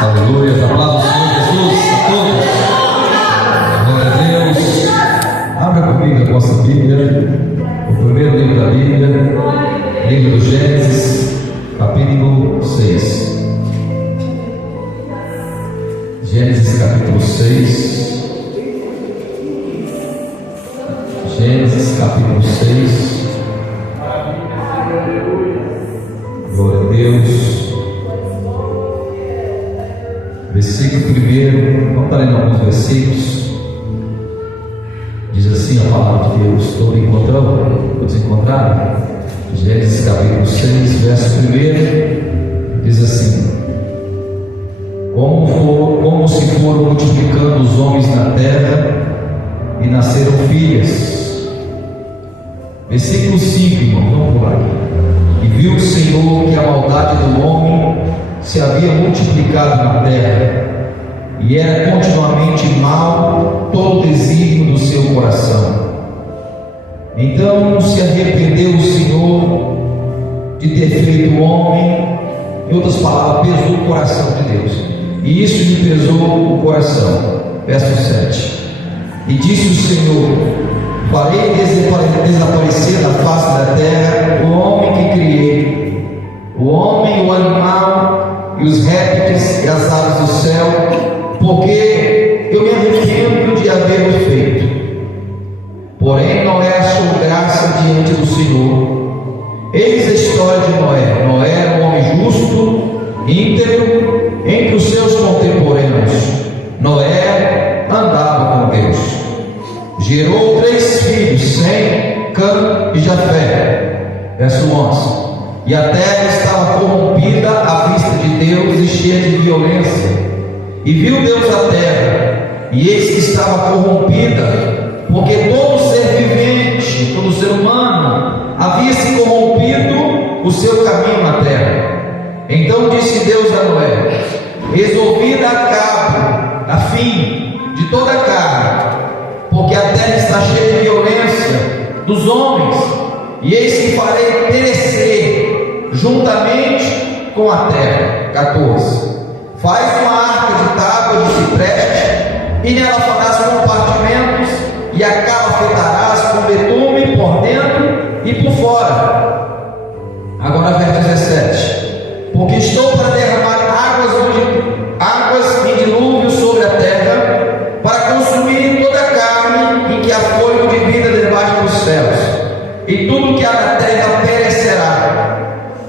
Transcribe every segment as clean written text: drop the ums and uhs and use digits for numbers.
Aleluia, aplausos ao Senhor Jesus, a todos. Glória a Deus. Abra comigo a vossa Bíblia, o primeiro livro da Bíblia, livro do Gênesis, capítulo 6. Gênesis capítulo 6. Gênesis capítulo 6. Glória a Deus. Versículo 1, vamos estar lendo alguns versículos. Diz assim a palavra de Deus. Estou desencontrado. Gênesis capítulo 6, verso 1, diz assim: como se foram multiplicando os homens na terra, e nasceram filhas. Versículo 5, irmão, vamos pular aqui. E viu o Senhor que a maldade do homem se havia multiplicado na terra, e era continuamente mal todo o desígnio do seu coração. Então se arrependeu o Senhor de ter feito o homem, em outras palavras, pesou o coração de Deus, e isso lhe pesou o coração. Verso 7: E disse o Senhor: farei desaparecer da face da terra o homem que criei, o homem, o animal, e os répteis e as aves do céu, porque eu me arrependo de havê-lo feito. Porém Noé achou graça diante do Senhor. Eis a história de Noé. Noé era um homem justo, íntegro, entre os seus contemporâneos. Noé andava com Deus. Gerou 3 filhos, Sem, Cã e Jafé. Verso 11: E a terra estava corrompida à vista de Deus e cheia de violência. E viu Deus a terra, e eis que estava corrompida, porque todo ser vivente, todo ser humano, havia se corrompido o seu caminho na terra. Então disse Deus a Noé: resolvida acabo, a fim de toda a carne, porque a terra está cheia de violência dos homens, e eis que farei perecer juntamente com a terra. 14: Faz uma arca de tábua de cipreste, e nela farás compartimentos, e a calafetarás com betume por dentro e por fora. Agora verso 17: Porque estou para derramar águas em dilúvio sobre a terra, para consumir toda a carne em que há fôlego de vida debaixo dos céus, e tudo que há na terra perecerá.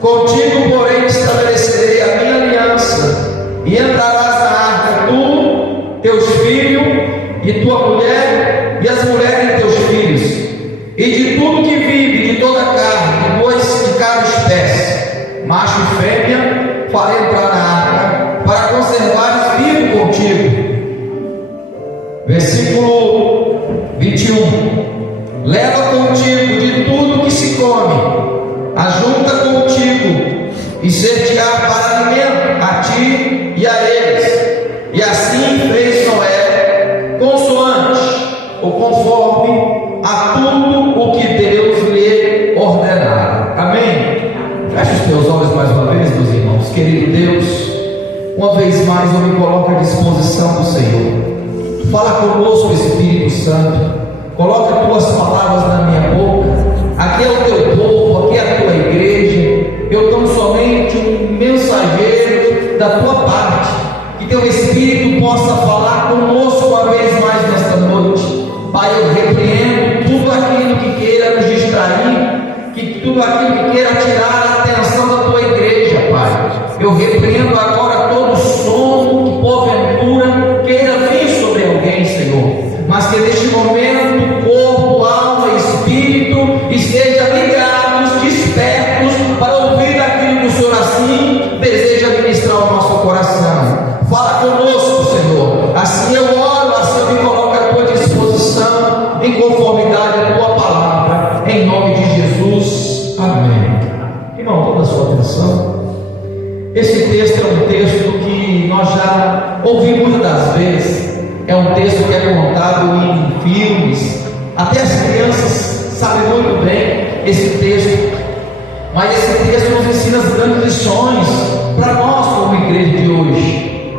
Contigo, porém, estabelecerei a minha aliança, e entrarás na arca tu, teus filhos, e tua mulher, e as mulheres de teus filhos, e de tudo que vive, de toda a carne, de bois de cada espécie, macho e fêmea, farei entrar na arca, para conservares vivo contigo. Versículo 21: Leva contigo de tudo que se come, ajunta contigo, e ser-te-á para alimento a ti e a eles. E assim fez Noé, consoante ou conforme a tudo o que Deus lhe ordenara. Amém? Feche os teus olhos mais uma vez, meus irmãos. Querido Deus, uma vez mais eu me coloco à disposição do Senhor. Fala conosco, Espírito Santo. Coloca as tuas palavras na minha boca. Aqui é o teu povo, aqui é a tua igreja. Eu tão somente um mensageiro da tua parte. Que teu Espírito possa falar conosco uma vez mais nesta noite. Pai, eu repreendo tudo aquilo que queira nos distrair, que tudo aquilo que queira tirar a atenção da tua igreja, Pai. Eu repreendo agora todo som que porventura queira vir sobre alguém, Senhor. Mas que neste momento, corpo, alma e espírito estejam ligados, despertos, para ouvir aquilo que o Senhor assim deseja ministrar ao nosso coração. Fala conosco, Senhor. Assim eu oro, assim eu me coloco à tua disposição, em conformidade à tua palavra, em nome de Jesus. Amém. Irmão, toda a sua atenção. Esse texto é um texto que nós já ouvimos muitas das vezes. É um texto que é contado em filmes. Até as crianças sabem muito bem esse texto. Mas esse texto nos ensina as grandes lições para nós como igreja de hoje.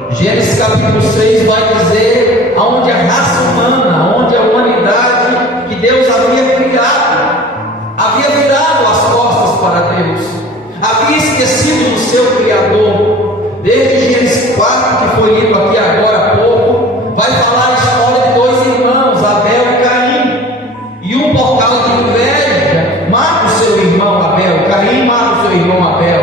capítulo 6 vai dizer aonde a raça humana, onde a humanidade que Deus havia criado, havia virado as costas para Deus, havia esquecido do seu Criador. Desde Gênesis 4, que foi lido aqui agora há pouco, vai falar a história de dois irmãos, Abel e Caim, e um por causa de inveja mata o seu irmão Abel, Caim mata o seu irmão Abel.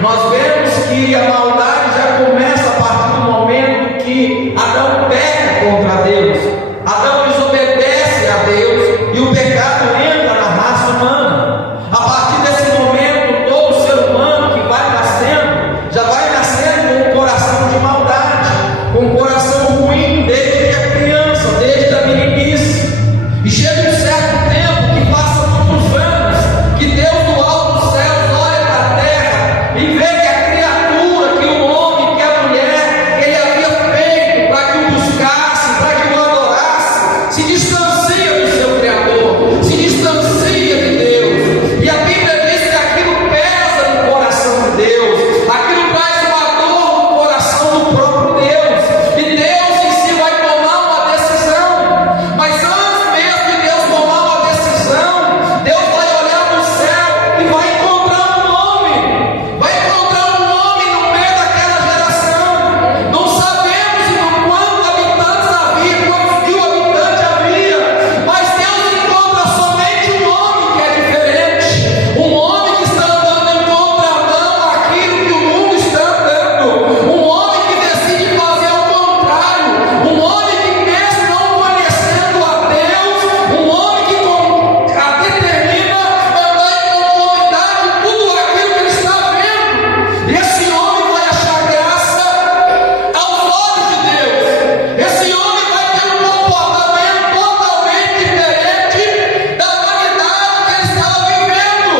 Nós vemos que a maldade já começa a partir do momento que Adão peca contra Deus, Adão desobedece a Deus e o pecado entra na raça humana. A partir desse momento, todo ser humano que vai nascendo, já vai nascendo com um coração de maldade, com um coração ruim desde a criança, desde a meninice. E chega um certo tempo, que passa muitos anos, que Deus do alto dos céus olha para a terra e vê que a criatura, que o homem, que a mulher, que ele havia feito para que o buscasse, para que o adorasse, se distancia do seu Criador, se distancia de Deus. E a Bíblia diz que aquilo pesa no coração de Deus, aquilo traz uma dor no coração do próprio Deus, e Deus em si vai tomar uma decisão. Mas antes mesmo de Deus tomar uma decisão, Deus vai olhar para o céu e vai encontrar um homem, vai encontrar um homem no meio daquela geração. Não sabemos quantos habitantes havia, quantos mil habitantes havia, mas Deus encontra somente um homem que é diferente, um homem que está andando em contramão àquilo que o mundo está andando, um homem que decide fazer o contrário, um homem que, mesmo não conhecendo a Deus, um homem que determina andar em conformidade com tudo aquilo que ele está vendo. E esse homem vai achar graça aos olhos de Deus. Esse homem vai ter um comportamento totalmente diferente da humanidade que ele estava vivendo.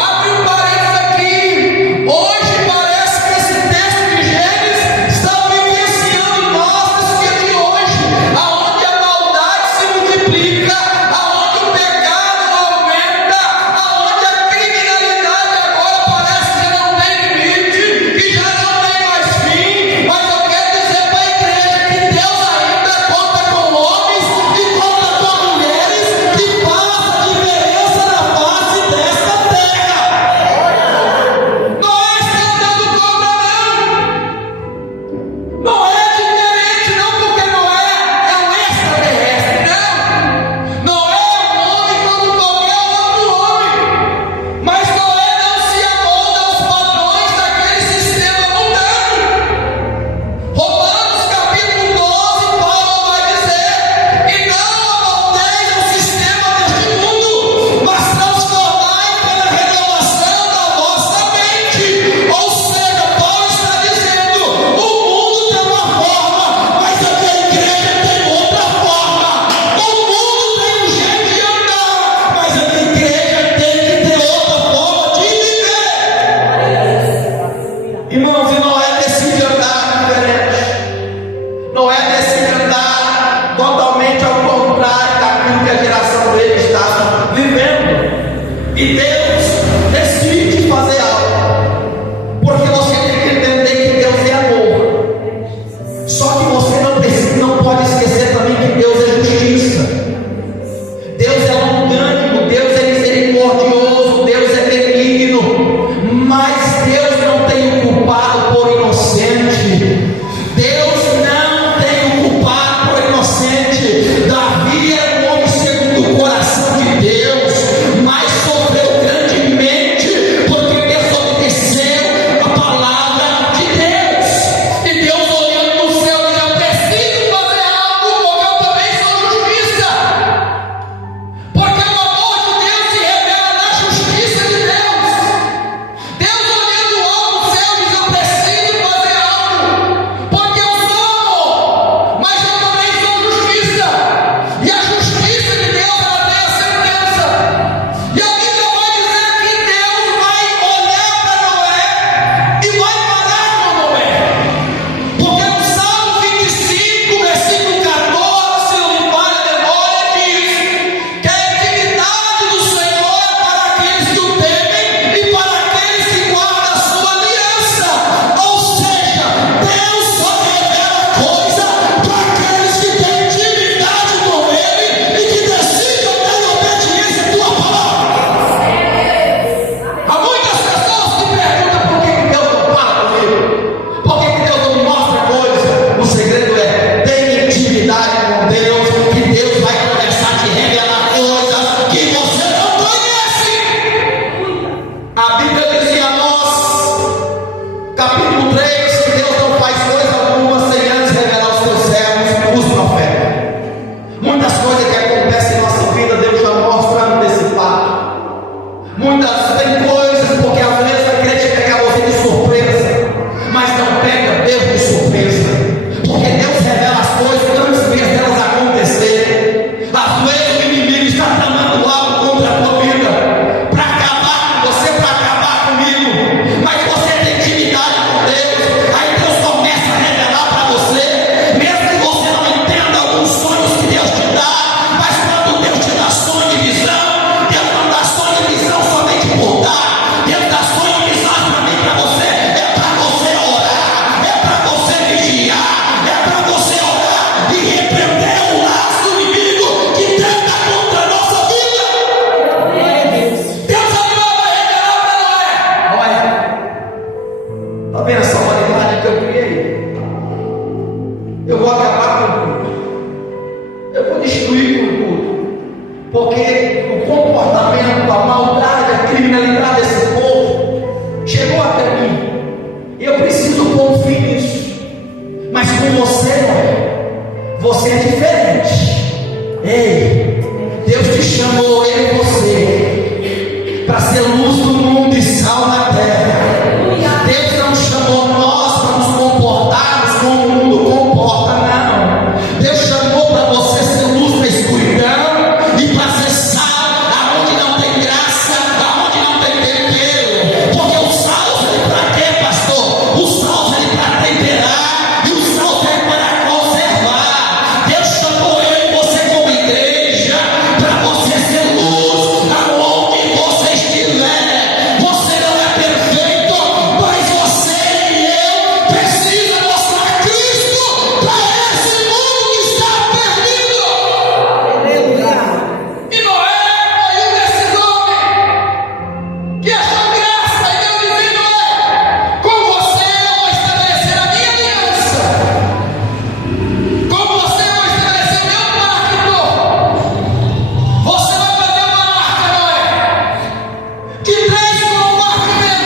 Abre um parênteses aqui. Hoje parece que esse texto de Gênesis está vivenciando nós nos dias de hoje, aonde a maldade se multiplica, aonde o pecado aumenta, aonde a criminalidade agora parece que não tem limite, que já não tem mais fim. Mas eu quero dizer para a igreja que Deus ainda conta com homens e conta com mulheres que fazem a diferença na face desta terra. Noé está andando contra não é diferente, não, porque Noé é um extraterrestre, não. Noé é um homem como qualquer outro homem, mas Noé não se amolda aos padrões daquele sistema mundano. Romanos capítulo 12, Paulo vai dizer: e não amoldeis ao sistema deste mundo, mas transformai pela renovação da vossa mente. Ou seja, Paulo está dizendo: o mundo tem uma forma, mas a minha igreja tem outra forma. O mundo tem um jeito de andar, mas a minha igreja tem que ter outra forma de viver. Irmãos, e Noé decide andar diferente. Noé decide andar totalmente ao contrário daquilo que a geração dele estava vivendo. E Deus decide fazer algo, porque você tem que entender que Deus é amor. Só que você não pode esquecer também que Deus é justiça. Deus é longânimo, Deus é misericordioso, Deus é benigno. Mas Deus não tem o culpado Capítulo 3, que Deus não faz coisa alguma sem antes revelar aos seus servos, os profetas. Muitas coisas que acontecem em nossa vida, Deus já mostra antecipado. Tem coisas, porque às vezes vai querer te pegar você de surpresa, mas não pega Deus de surpresa, porque Deus revela as coisas antes mesmo delas acontecerem. Às vezes o inimigo está tramando algo contra a tua vida, para acabar com você, para acabar comigo, mas você tem intimidade com Deus, aí Deus começa a revelar para você, mesmo que você não entenda alguns sonhos que Deus te dá, mas quando Deus te dá sonho e visão, Deus não dá sonho e visão somente por dar, Deus dá sonho e visão também para você, é para você orar, é para você vigiar, é para você orar e repreender o laço do inimigo que tenta contra a nossa vida. Deus agora vai revelar para Noé: olha, está vendo essa humanidade que eu criei? Eu vou acabar com tudo, eu vou destruir com tudo, porque o comportamento, a maldade, a criminalidade desse povo chegou até mim, e eu preciso pôr um fim nisso. Mas com você, Noé, você é diferente. Ei, Deus te chamou, eu e você, para ser luz do mundo e sal na terra. Deus não chamou nós para nos comportarmos como o mundo comporta, não. Deus chamou para você ser luz na escuridão e para ser sal aonde não tem graça, aonde não tem tempero. Porque o sal serve para quê, pastor? O sal serve para temperar e o sal serve para conservar. Deus chamou eu e você como igreja para você ser luz aonde você estiver. Você não é perfeito, mas você e eu precisa mostrar Cristo para esse mundo que está perdido. E Noé foi um desses homens que achou graça em Deus dizendo: Noé, com você eu vou estabelecer a minha aliança, com você eu vou estabelecer o meu pacto. Você vai fazer uma arca, Noé, que traz compartimento.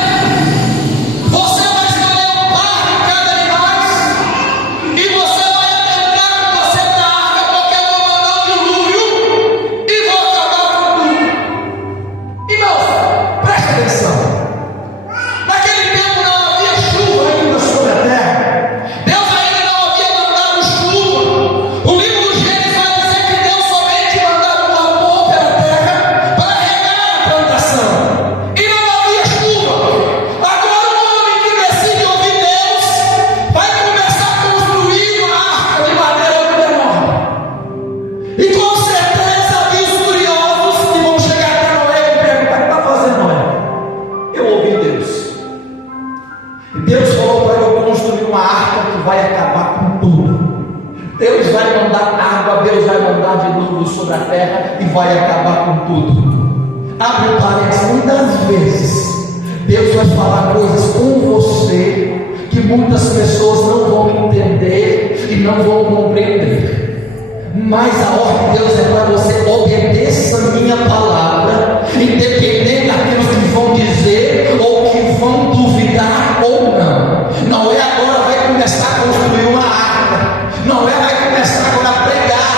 Você vai escolher um par de cada animal e você vai adentrar com você na arca, porque eu vou mandar um dilúvio e vou acabar com tudo. Irmãos, preste atenção. Naquele tempo não havia chuva ainda sobre a terra. Deus ainda não havia mandado chuva. O livro do Gênesis vai dizer que Deus somente mandava um vapor pela terra para regar a plantação. E não havia chuva. Agora um homem que decide ouvir Deus vai começar a construir uma arca de madeira muito enorme. E com certeza havia os curiosos que vão chegar até Noé e perguntar: o que está fazendo, Noé? Eu ouvi Deus. E Deus falou para eu construir uma arca que vai acabar com tudo. Deus vai mandar água, Deus vai mandar dilúvio sobre a terra e vai acabar com tudo. Abre o parênteses. Muitas vezes Deus vai falar coisas com você que muitas pessoas não vão entender e não vão compreender. Mas a ordem de Deus é para você: obedeça a minha palavra, independente daqueles que vão dizer ou que vão duvidar ou não. Noé agora vai começar a construir uma arca. Noé vai começar agora a pregar.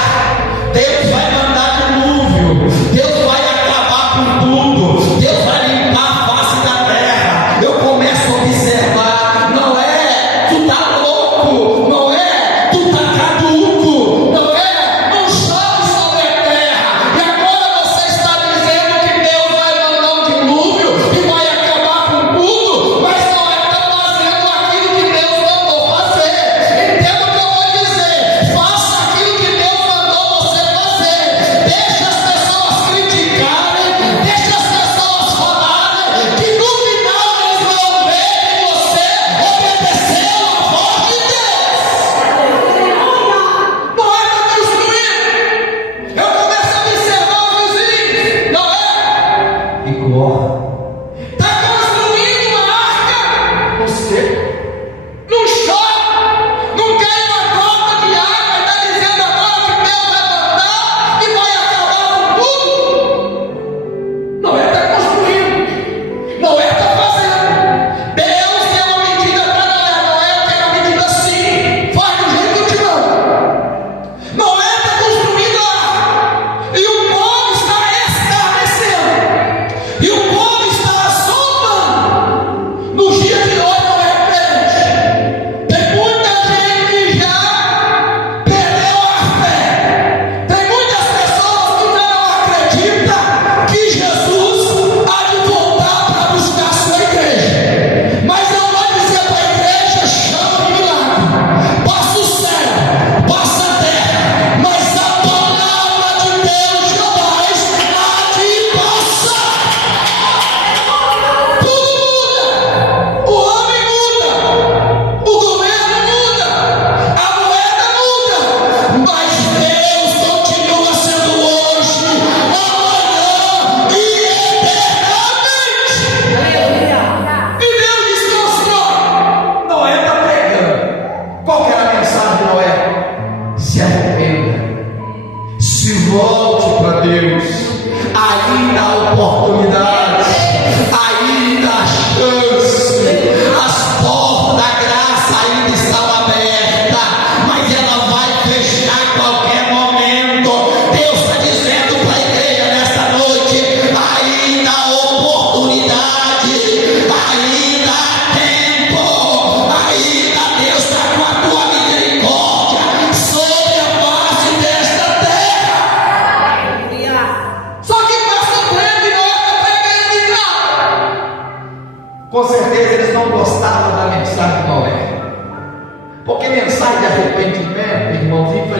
Deus vai mandar dilúvio. Deus vai acabar com tudo. Deus vai limpar a face da terra. Eu começo a observar: Noé, tu tá louco. Noé, tu tá caduco. Noé, não chove sobre a terra. E agora você está dizendo que Deus vai mandar um dilúvio e vai acabar com tudo.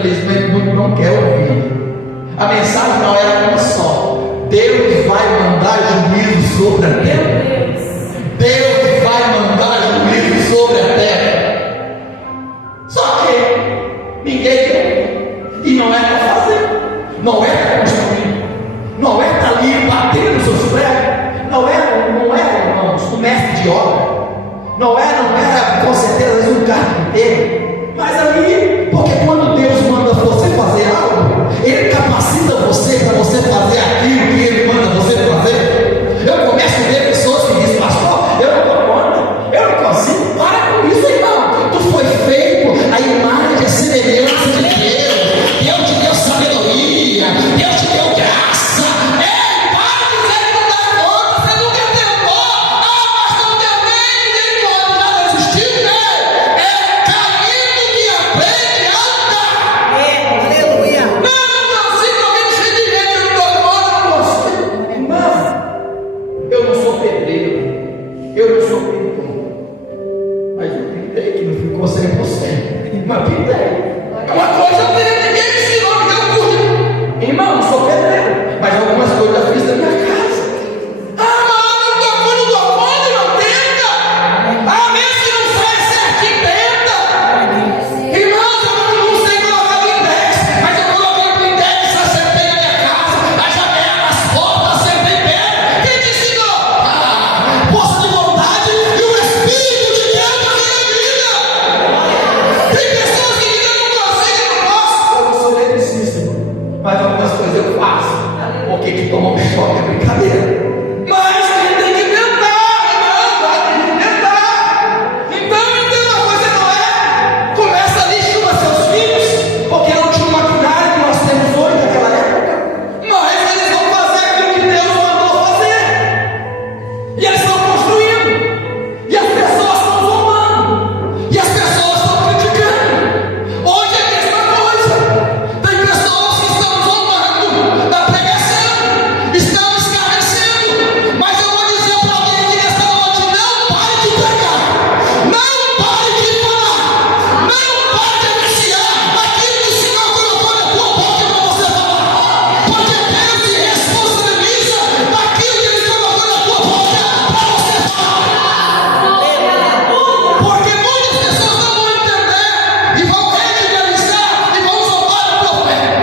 feliz, mas muito não quer ouvir. A mensagem não era uma só: Deus vai mandar juízo sobre a terra. Deus vai mandar juízo sobre a terra. Só que ninguém quer. E não é para fazer, não é para construir, não é para ali bater nos seus pregos, não é, irmãos, o mestre de obra, não era com certeza um carpinteiro, mas ali, porque quando Deus manda você fazer algo, Ele capacita você para você fazer aquilo que Ele manda você fazer. Eu começo a ver pessoas que dizem: pastor, eu não dou conta, eu não consigo. Para com isso, irmão. Tu foi feito a imagem e a semelhança de Deus. Deus te deu sabedoria, Deus te deu graça. Ei, para de dizer que não dá conta, você nunca tentou. Mas não deu nem misericórdia, nada existiu, né? É caindo que aprende a andar. Aleluia. Não, assim, alguém cheio de gente, eu não dou conta, não consigo. Irmão, eu não sou pedreiro, eu não sou pintor, mas eu pintei que não ficou 100%. Mas pintei. É uma coisa que ninguém me ensinou, me deu curso. Irmão, não sou pedreiro, mas algumas coisas eu fiz da minha casa. Mas não dou conta, não tenta. Mesmo que não sai certinho, tenta. Irmão, eu não sei colocar blindex, mas eu coloquei o blindex, acertei na minha casa, a janela, as portas, acertei bem. Quem te ensinou? Força de vontade e o Espírito de Deus na minha vida. Tem pessoas que dizem: eu não consigo, eu não posso. Eu não sou eletricista, mas algumas coisas eu faço, porque que tomar um choque é brincadeira. Mas a gente tem que tentar, irmão, tem que tentar. Então, entenda uma coisa, não é? Começa ali, chama seus filhos, porque não tinha o maquinário que nós temos hoje naquela época, mas eles vão fazer aquilo que Deus mandou fazer. E eles estão construindo, e as pessoas estão zombando, e as pessoas estão criticando. Hoje é a mesma coisa. Tem pessoas que estão zombando da pregação, estão escarnecendo. Mas eu vou dizer para alguém aqui nesta noite: não pare de pregar, não pare de falar, não pare de anunciar aquilo que o Senhor colocou na tua boca para você falar, porque Deus te responsabiliza daquilo que Ele colocou na tua boca para você falar. Porque muitas pessoas não vão entender e vão regionalizar e vão zombar do profeta.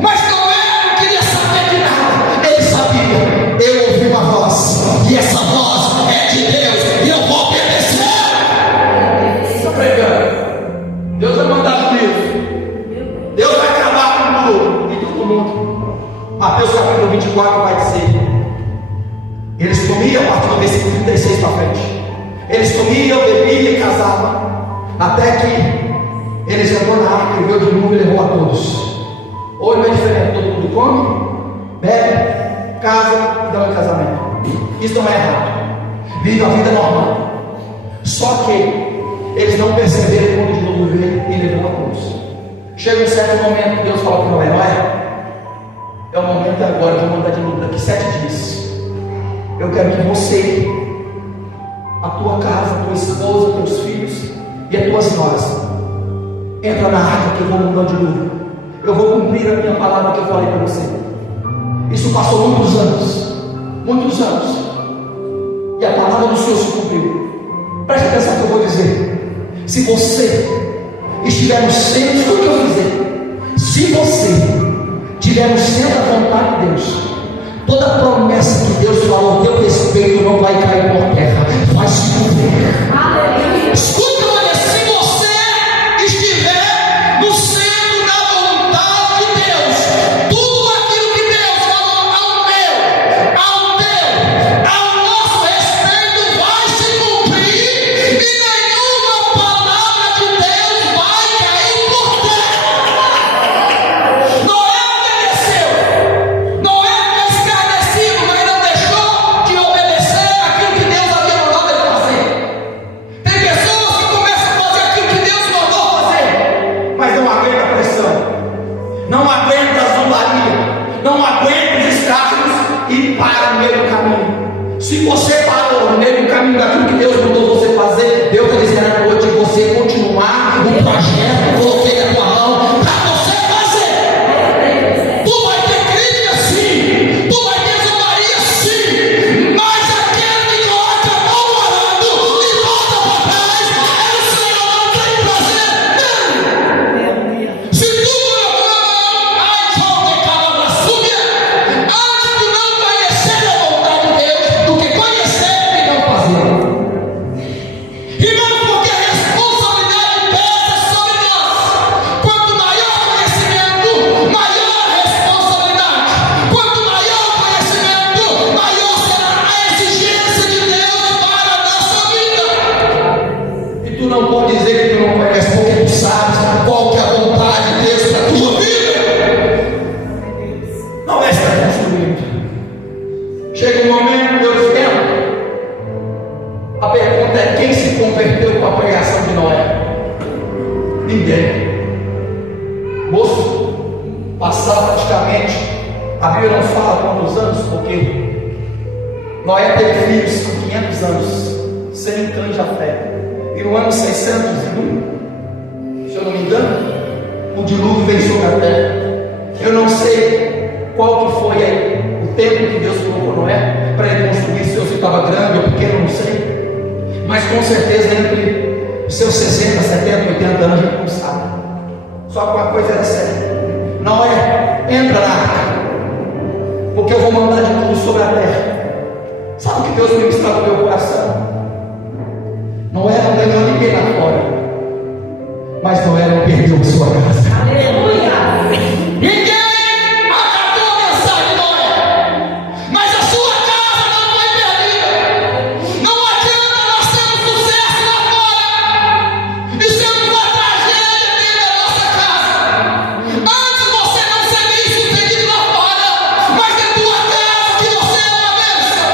Mas Noé não queria saber de nada. Ele sabia: eu ouvi uma voz, e essa voz é de Deus, e eu vou obedecer. Está pregando. Deus vai mandar juízo. Deus vai acabar com tudo e todo mundo. Mateus capítulo 24 vai dizer: eles comiam, a partir do versículo 36 para frente, eles comiam, bebiam e casavam, até que eles entrou na arca e veio de novo e levou a todos. Hoje não é diferente: todo mundo come, bebe, casa e dá um casamento. Isso não é errado, vive a vida normal. Só que eles não perceberam quando de novo veio e levou a todos. Chega um certo momento, Deus fala para Noé: é o momento agora de eu mandar de novo daqui 7 dias. Eu quero que você, a tua casa, a tua esposa, teus filhos e as tuas noras, entra na arca que eu vou mudar de novo. Eu vou cumprir a minha palavra que eu falei para você. Isso passou muitos anos, e a palavra do Senhor se cumpriu. Preste atenção no que eu vou dizer. Se você estiver no centro do que eu dizer, se você estiver no centro da vontade de Deus, toda promessa que Deus falou a teu respeito não vai cair por terra, vai se cumprir. Escuta, olha, se você estiver no centro da vontade de Deus, tudo aquilo que Deus falou ao meu, ao teu, ao nosso respeito vai se cumprir, e nenhuma palavra de Deus vai cair por terra. Noé obedeceu. Noé foi escarnecido, mas não deixou de obedecer aquilo que dizer que tu não conhece, porque tu sabes qual que é a vontade de Deus para a tua vida. Não é estar construindo. Chega um momento, Deus tenta. A pergunta é: quem se converteu com a pregação de Noé? Ninguém. Moço, passar praticamente, a Bíblia não fala quantos anos, porque Noé teve filhos com 500 anos, sem cães da fé. E no ano 601, se eu não me engano, o dilúvio veio sobre a terra. Eu não sei qual que foi o tempo que Deus colocou Noé para ele construir, se ele estava grande ou pequeno, não sei. Mas com certeza entre os seus 60, 70, 80 anos a gente não sabe. Só que uma coisa era certa: Noé, entra na arca, porque eu vou mandar de novo sobre a terra. Sabe o que Deus ministrou no meu coração? Noé não ganhou ninguém lá fora, mas Noé não perdeu a sua casa. Aleluia! Ninguém acabou a mensagem de Noé, mas a sua casa não foi perdida. Não adianta nós termos sucesso lá fora e sermos uma tragédia dentro da nossa casa. Antes você não ser bem sucedido lá fora, mas na tua casa que você é uma bênção.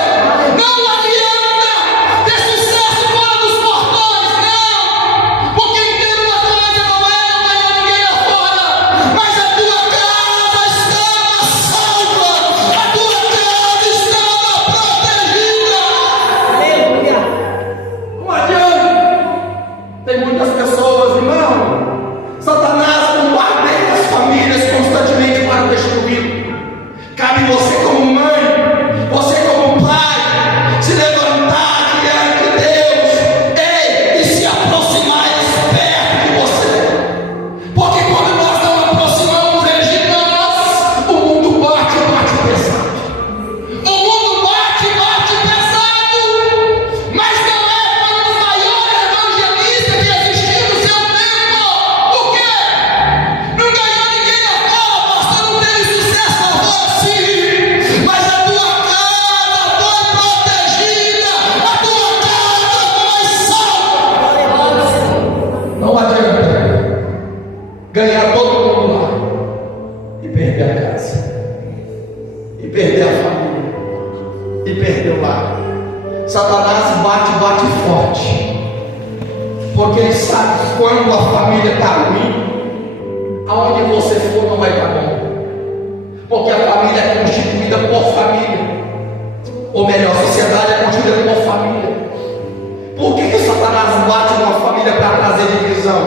Não adianta ter sucesso fora dos portões, não. Porque entendo uma coisa: não ganhou ninguém lá fora, mas a tua casa estava salva, a tua casa estava protegida. Aleluia! Não adianta. Tem muitas pessoas, irmão. Satanás bombardeia as famílias constantemente para destruir. Cabe você como mãe, você como pai, se levantar diante de Deus, ei, e se aproximar perto de você. Porque quando nós não aproximamos ele de nós, o mundo bate pesado. O mundo bate pesado. Mas não é foi o maior evangelista que existiu no seu tempo. Por quê? Não ganhou ninguém lá fora, pastor, não teve sucesso na rua, sim. Mas a tua casa foi protegida, a tua casa foi salva. Não adianta ganhar todo mundo lá e perder a casa, e perder a família, e perder o lar. Satanás bate forte, porque ele sabe que quando a família está ruim, aonde você for não vai estar bom, porque a família é constituída por família, ou melhor, a sociedade é constituída por família. Por que Satanás bate numa família para trazer divisão?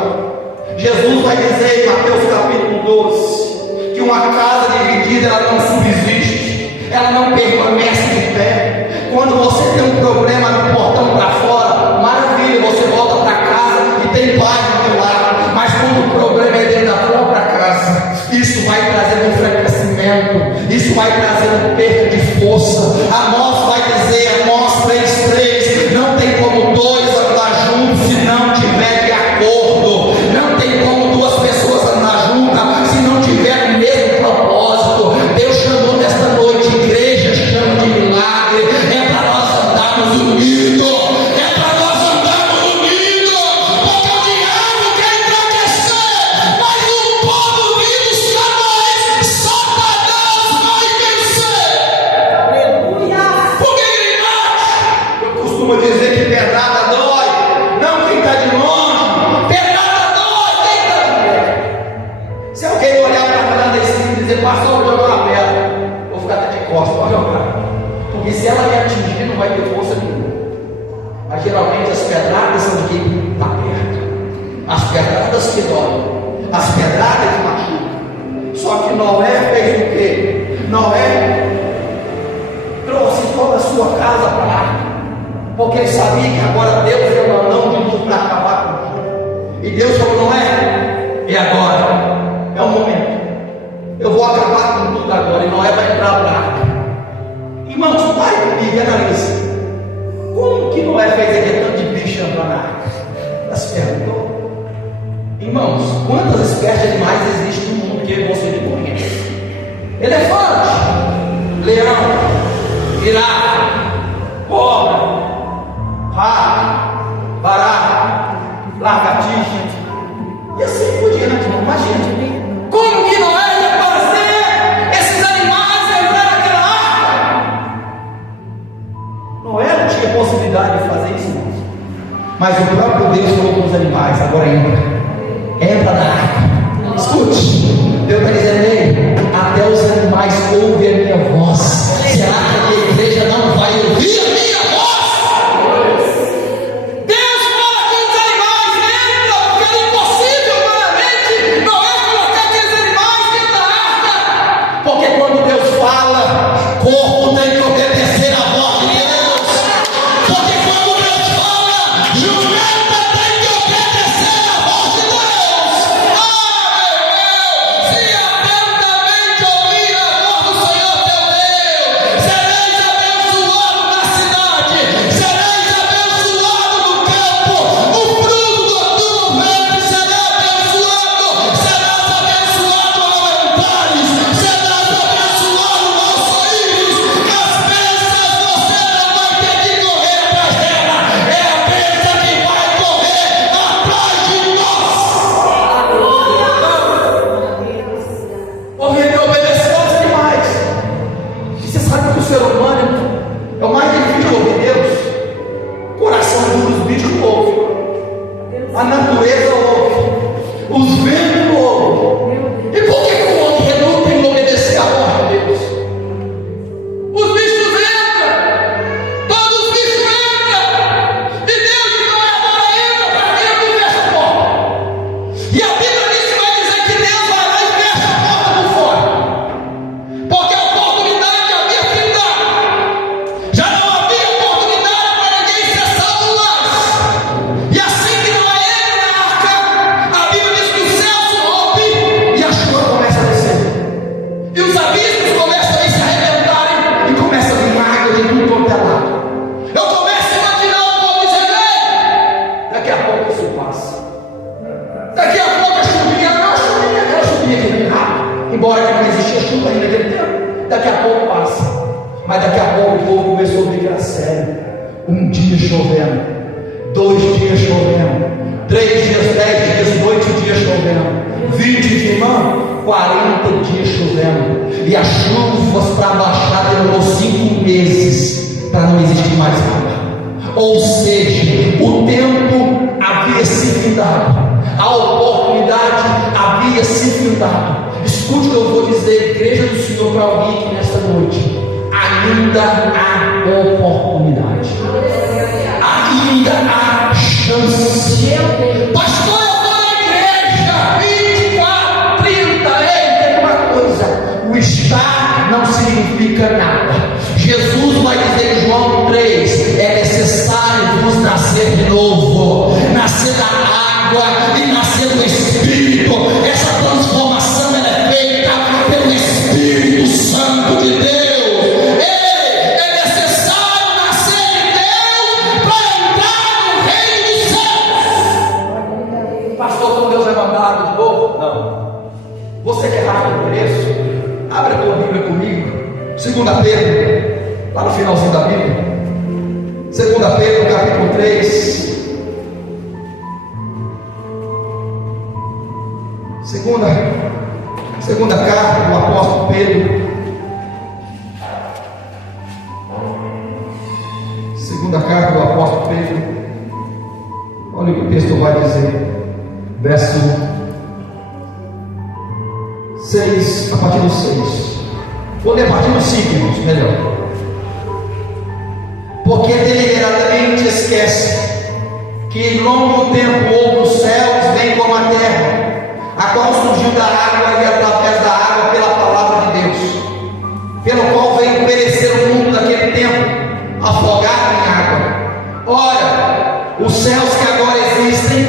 Jesus vai dizer em Mateus capítulo 12 que uma casa dividida ela não subsiste, ela não permanece de pé. Quando você tem um problema do portão para fora, maravilha, você volta para casa e tem paz no teu lar. Mas quando o problema é dentro da própria casa, isso vai trazer um enfraquecimento, isso vai trazer uma perda de força. Amós vai dizer, Amós 3:3, não tem como dois andar juntos se não tiver de acordo. Não tem como duas pessoas andar juntas se não tiver o mesmo propósito. Deus chamou nesta noite igreja, chama de milagre. É para nós andarmos unidos. É para nós andarmos unidos. Porque o diabo quer enfraquecer, mas o povo unido jamais Satanás vai vencer. Aleluia! Porque ele bate. Eu costumo dizer que pedrada dói, não quem está de longe. Pedrada dói, quem está de perto. Se alguém olhar para a varanda esquina e dizer, pastor, vou jogar uma pedra, vou ficar até de costas para jogar. Porque se ela me atingir, não vai ter força nenhuma. Mas geralmente as pedradas são de quem está perto. As pedradas que doem, as pedradas que machucam. Só que Noé fez o quê? Noé trouxe toda a sua casa para lá, porque ele sabia que agora Deus ia mandar um dilúvio para acabar com tudo. E Deus falou: não é? E agora? É o momento. Eu vou acabar com tudo agora. E Noé vai entrar para a arca. Irmãos, pare comigo e analise. Como que Noé fez aquele tanto de bicho entrar na arca? Já se perguntou? Irmãos, quantas espécies de animais existem no mundo que você não conhece? Elefante, leão, girafa, cobra, rato, barata, lagartixa, e assim por diante. Imagina, como que Noé ia fazer esses animais entrar naquela arca? Noé não tinha possibilidade de fazer isso, não. Mas o próprio Deus falou para os animais: agora entra na arca. Escute, Deus está dizendo: ei, até os animais ouvem a minha voz. Será que a igreja não vai ouvir a minha voz? Deus fala que os animais entram, porque é impossível humanamente Noé colocar aqueles animais dentro da arca. Porque quando Deus fala, corpo tem que obedecer a voz de Deus. Porque quando Deus fala, jumenta tem que obedecer a voz de Deus. Se atentamente ouvir a voz do Senhor teu Deus, sereis abençoado na cidade, sereis abençoado no campo, o fruto do teu ventre será abençoado, serás abençoado ao alimentares, serás abençoado aos filhos, as bênçãos você não vai ter que correr atrás dela, é a bênção que vai correr atrás de nós. Porque ele obedeceu aos animais. E você sabe que o ser humano é o mais difícil de ouvir Deus. O coração dos bichos ouve, a natureza ouve, os ventos ouvem. E por que o homem reluta em obedecer a voz de Deus? Os bichos entram, todos os bichos entram, e Deus diz: não é agora, entra e fecha a porta. E a Bíblia diz que vai dizer que Deus vai lá e fecha a porta por fora, porque a oportunidade havia findado, já não havia oportunidade para ninguém ser salvo mais. E assim que Noé entra na arca, a Bíblia diz que o céu se rompe e a chuva começa a descer, e os abismos começam a se arrebentarem, e começa a vir água de tudo quanto é lado. Eu começo a imaginar o povo dizendo: ei, daqui a pouco isso passa. Daqui a pouco a chuvinha, não a chuvinha, aquela chuvinha que vem rápido, embora que não existia chuva ainda naquele tempo, daqui a pouco passa. Mas daqui a pouco o povo começou a ficar sério. Um dia chovendo, 2 dias chovendo, 3 dias, 10 dias, noite e dia chovendo, 20 dias, irmão, 40 dias chovendo, e as chuvas para baixar demorou 5 meses para não existir mais água. Ou seja, o tempo havia se findado, a oportunidade havia se findado. Escute o que eu vou dizer, igreja do Senhor, para alguém aqui nesta noite: ainda há oportunidade, ainda há chance. Pastor, eu vou na igreja 24, 30, tem uma coisa: o estar não significa nada. Jesus vai dizer em João 3: é necessário vos nascer de novo, nascer da água e nascer do Espírito. Essa transformação ela é feita pelo Espírito Santo de Deus. Ei, é necessário nascer de Deus para entrar no reino dos céus. Pastor, como Deus vai mandar de novo? Não. Você quer rápido o preço? Abre a tua Bíblia comigo, 2 Pedro, lá no finalzinho da Bíblia, 2 Pedro capítulo 3. Segunda carta do apóstolo Pedro, segunda carta do apóstolo Pedro. Olha o que o texto vai dizer, verso 6, a partir do 6. Vou ler a partir do 5, irmãos, melhor. Porque deliberadamente esquece que em longo tempo houve os céus, bem como a terra, a qual surgiu da água e através da água pela palavra de Deus, pelo qual veio perecer o mundo daquele tempo, afogado em água. Ora, os céus que agora existem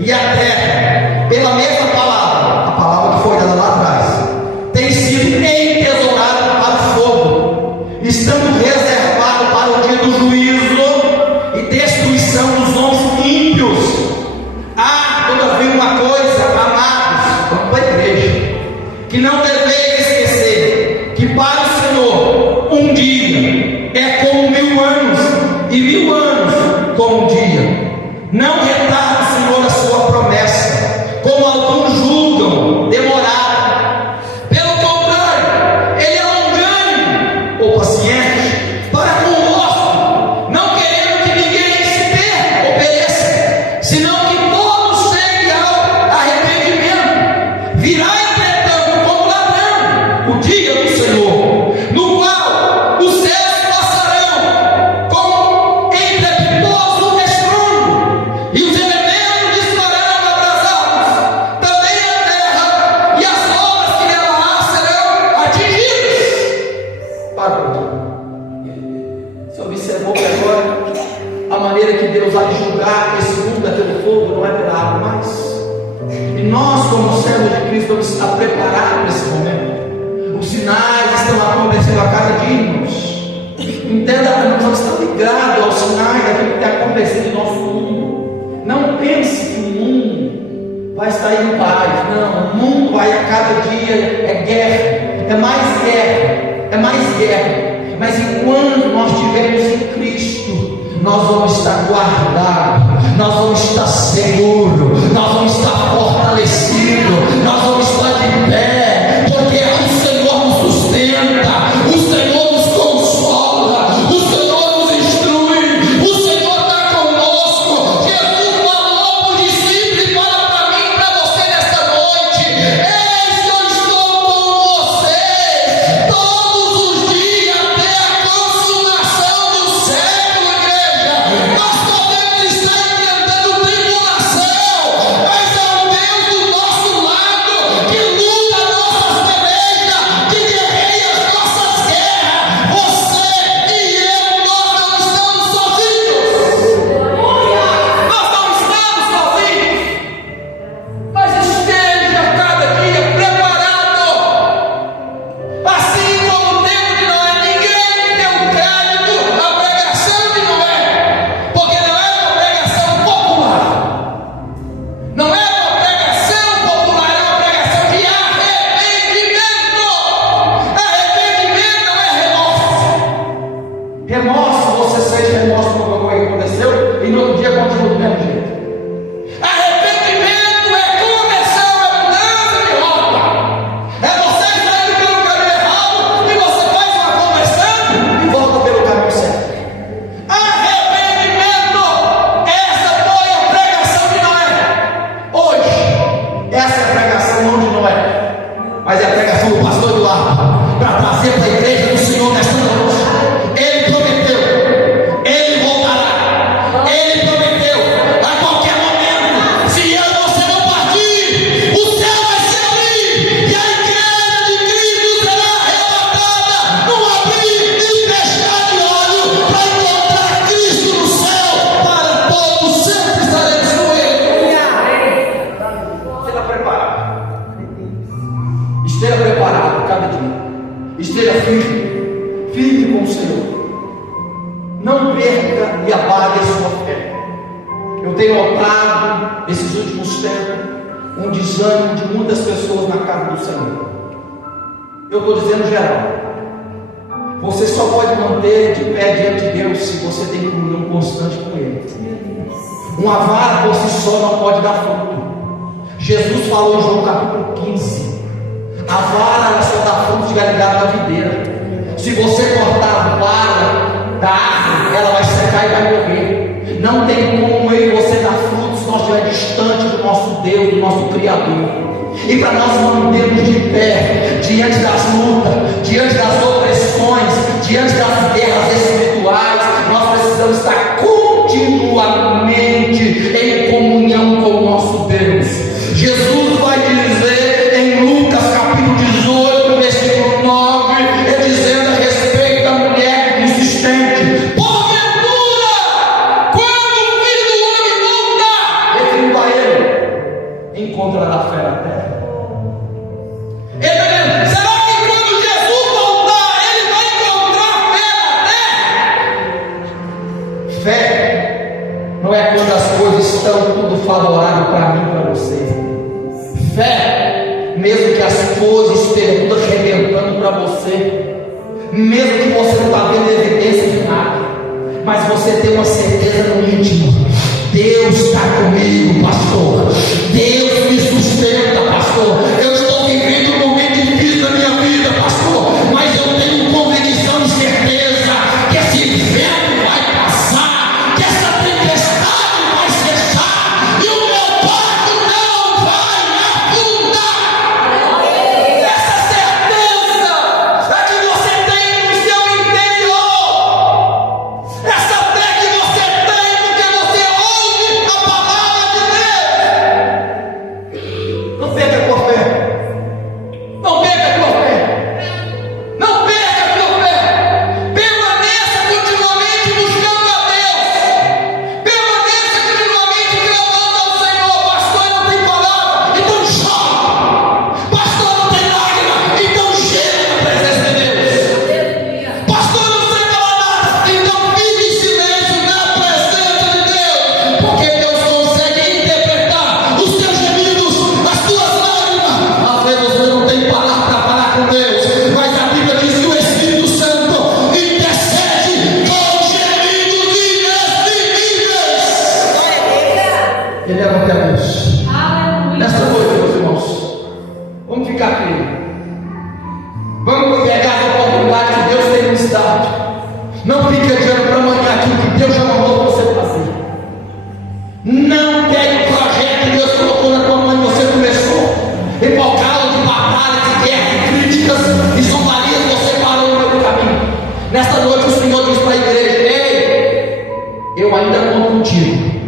e a terra, pela mesma palavra, a palavra que foi dada lá atrás, tem sido entesourado para o fogo, estando reservado para o dia do juízo e destruição dos homens ímpios. Todavia uma coisa, amados, vamos para a igreja, que não deveis esquecer, que para o Senhor um dia é como 1000 anos, e 1000 anos como um dia. Não retarde o Senhor a nós, como servos de Cristo, vamos estar preparados para esse momento. Os sinais estão acontecendo a cada dia, irmãos. Entenda, nós vamos estar ligados aos sinais daquilo que tem acontecido no nosso mundo. Não pense que o mundo vai estar em paz. Não, o mundo vai a cada dia, é guerra, é mais guerra, é mais guerra. Mas enquanto nós estivermos em Cristo, nós vamos estar guardados, nós vamos estar seguros, nós vamos estar fortalecidos, nós vamos estar de pé, porque o Senhor nos sustenta, o Senhor nos consola, o Senhor nos instrui, o Senhor está conosco. Jesus falou para os discípulos e fala para mim e para você nesta noite: eis que eu estou com vocês todos os dias até a consumação do século, igreja. Nós podemos estar enfrentando tribulação, mas é o Deus do nosso lado, que luta nossas pelejas, que guerreia as nossas guerras. Você e eu, nós não estamos sozinhos. Nós não estamos sozinhos. Mas esteja cada dia preparado. Assim como o tempo de Noé, ninguém deu crédito à pregação de Noé, porque não era uma pregação popular. Não era uma pregação popular, era uma pregação de arrependimento. Arrependimento não é remorso. Remorso, você sente remorso por alguma coisa que aconteceu e no outro dia continua do mesmo jeito. Arrependimento é conversão, é mudança de rota. É você saindo pelo caminho errado e você faz uma conversão e volta pelo caminho certo. Arrependimento, essa foi a pregação de Noé. Hoje, essa é a pregação não de Noé, mas é a pregação do pastor Eduardo, para trazer para a igreja do Senhor nesta noite. Ele prometeu, ele voltará, ele prometeu, a qualquer momento, se eu e você não partir, o céu vai se abrir, e a igreja de Cristo será arrebatada, num abrir e fechar de olho, para encontrar Cristo no céu, para todos sempre estaremos com Ele. Esteja preparado. Esteja preparado cada dia. Esteja firme, firme com o Senhor. Não perca e apague a sua fé. Eu tenho notado nesses últimos tempos um desânimo de muitas pessoas na casa do Senhor. Eu estou dizendo geral. Você só pode manter de pé diante de Deus se você tem comunhão constante com Ele. Uma vara por si só não pode dar fruto. Jesus falou em João capítulo 15: a vara ela só dá fruto se estiver ligada na videira. Se você cortar a vara da árvore, ela vai secar e vai morrer. Não tem como eu e você dar frutos se nós estivermos distante do nosso Deus, do nosso Criador. E para nós mantermos de pé diante das lutas, diante das opressões, diante das guerras espirituais, nós precisamos estar continuamente em comunhão com o nosso Deus. Jesus vai dizer em Lucas capítulo 18, versículo 9, dizendo a respeito da mulher insistente: porventura, quando o Filho do Homem voltar, referindo a ele, encontrará fé na terra. Será que quando Jesus voltar, ele vai encontrar fé na terra? Fé não é quando as coisas estão tudo favorável para mim e para você. Fé, mesmo que as coisas estejam tudo arrebentando para você, mesmo que você não está vendo evidência de nada, mas você tem uma certeza no íntimo: Deus está comigo, pastor. Deus me sustenta, pastor. Eu estou vivendo um momento difícil da minha vida, pastor, mas eu tenho convicção e certeza que esse vento vai passar, que essa tempestade vai cessar e o meu barco não vai afundar. Essa certeza é que você tem no seu interior. Essa fé que você tem porque você ouve a palavra de Deus. Deus. Aleluia. Nesta noite, meus irmãos, vamos ficar aqui. Vamos pegar a oportunidade que Deus tem nos dado. Não fique adiando para amanhã aquilo que Deus já mandou você fazer. Não pegue o projeto que Deus colocou na tua mão e você começou. Empolgado de batalha, de guerra, de críticas e zombarias, você parou no meio do caminho. Nesta noite o Senhor diz para a igreja: ei, eu ainda conto contigo.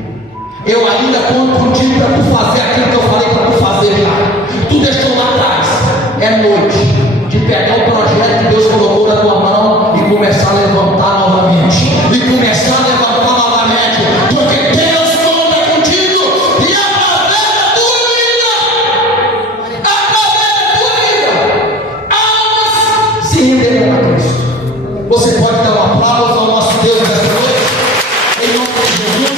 Eu ainda conto contigo para tu fazer aquilo que eu falei para tu fazer já. Tu deixou lá atrás. É noite de pegar o projeto que Deus colocou na tua mão e começar a levantar novamente. E começar a levantar novamente. Porque Deus conta contigo. E através da tua vida, almas se renderão a Cristo. Você pode dar um aplauso ao nosso Deus nesta noite, em nome de Jesus.